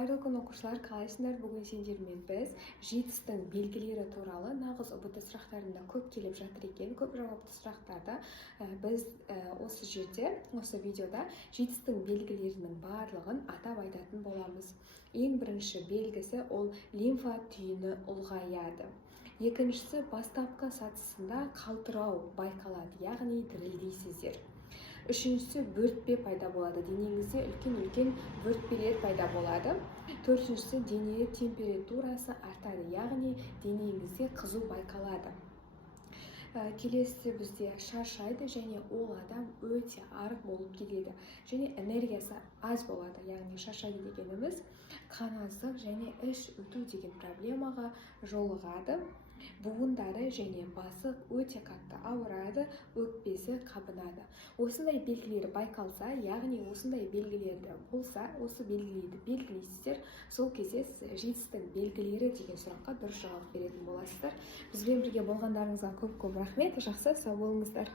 Қайырлы күн оқушылар, қалайсыңдар? Бүгін сендермен біз жетістің белгілері туралы нағыз ұбт сұрақтарында көп келіп жатыр екен. Көп жауапты сұрақтарда біз осы жерде, осы видеода жетістің белгілерінің барлығын атап айтатын боламыз. Ең бірінші белгісі ол лимфа түйіні ұлғаяды. Екіншісі, бастапқы сатысында қалтырау байқалады, яғни дірілдейсіздер. Үшіншісі, бөртпе пайда болады. Денеңізде үлкен бөртпелер пайда болады. Төртіншісі, дене температурасы артады, яғни денеңізде қызу байқалады. Келесі бізде шаршайды және ол адам өте арық болып келеді. Және энергиясы аз болады, яғни шаршайды дегеніміз қан аздық және іш өту деген проблемаға жолығады. Буындары және басы өте қатты ауырады, өкпесі қабынады. Осындай белгілер байқалса, яғни осындай белгілерді болса, осы белгілерді белгілейсіздер, сол кезде жетістің белгілері деген сұраққа дұрыс жауап беретін боласыздар. Бізбен бірге болғандарыңызға көп рахмет. Жақсы, сау болыңыздар.